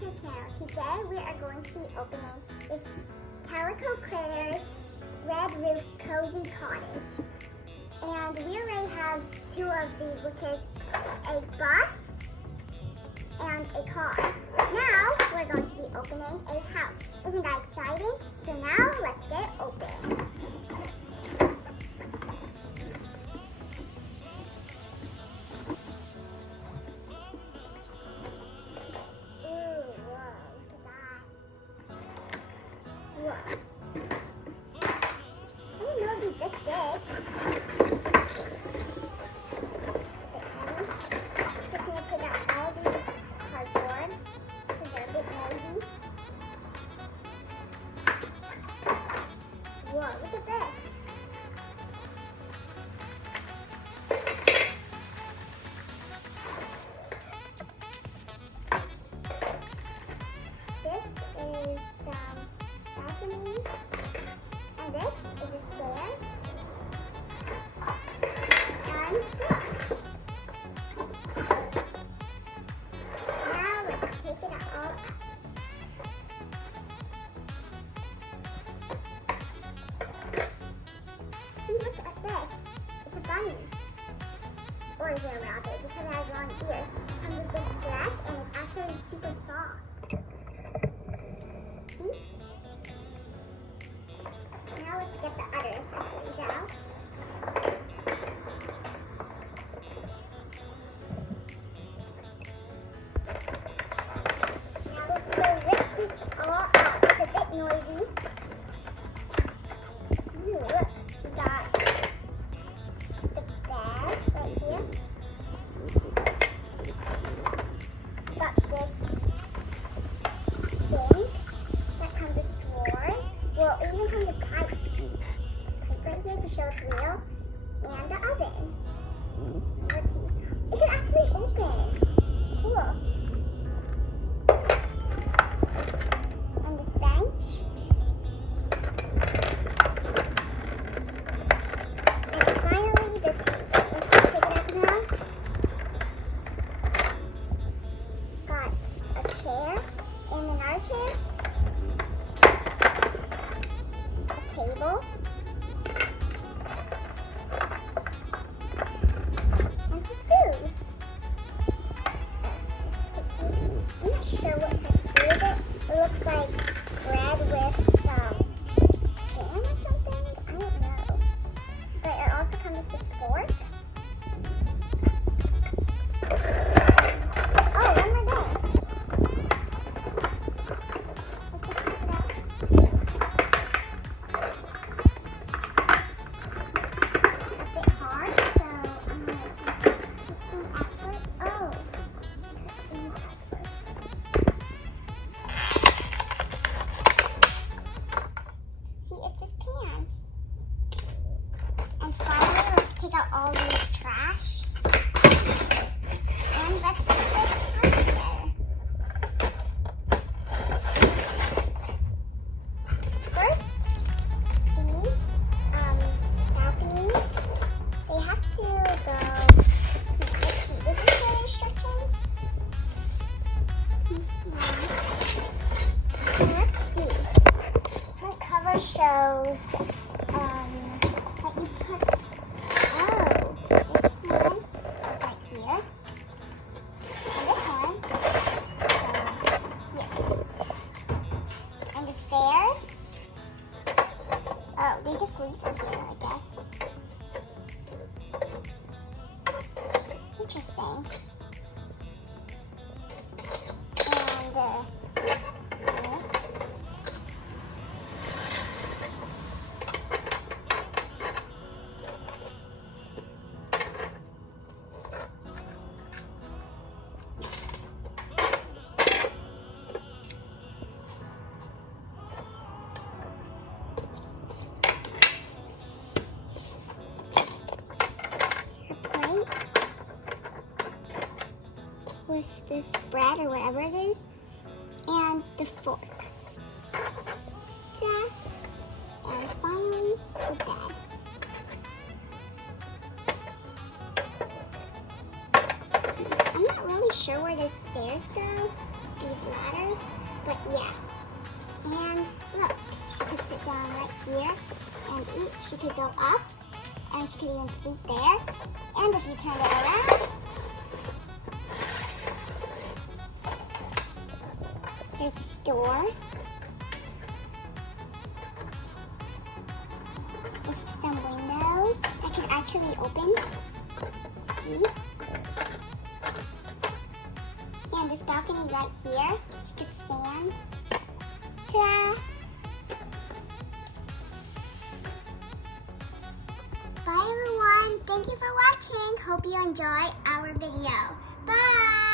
back to our channel. Today we are going to be opening this Calico Critters Red Roof Cozy Cottage. And we already have two of these, which is a bus and a car. Now we're going to be opening a house. Isn't that exciting? So now let's get it open. This big. Just need to take out all these cardboard because they're a bit noisy. Whoa, look at this. This is some balconies, and this is a stairs. Now let's take it all out. See, look at this. It's a bunny. Or is it a rabbit? Because it has long ears. It comes with this dress and it's actually super soft. See? Now let's get the other accessories out. All out. It's a bit noisy. Ooh, look, we got the bed right here. Got this sink that comes with drawers. Well, it even comes with pipes. Pipe right here to show it's real. And the oven. Let's see. It can actually open. Cool. Bench. And finally the table. Let's take it up now. Got a chair and another chair. A table. And some food. I'm not sure what type of food is it. It looks like bread with some jam or something? I don't know. But it also comes with this fork. Oh, one more thing. Let's just pick it up. It's a bit hard, so I'm going to take some effort. Oh. It's this pan. And finally, let's take out all this trash. And let's put this house together. First, these balconies, they have to go. Let's see, this is the instructions. Let's see. Front cover shows that you put, this one goes right here, and this one goes here. And the stairs, they just leave it here, I guess. Interesting. And with this bread or whatever it is, and the fork. And finally, the bed. I'm not really sure where the stairs go. these ladders, but yeah. And look, she could sit down right here and eat. She could go up, and she could even sleep there. And if you turn it around, there's a store with some windows that can actually open. See? And this balcony right here, she could stand. Ta-da! Bye everyone. Thank you for watching. Hope you enjoy our video. Bye!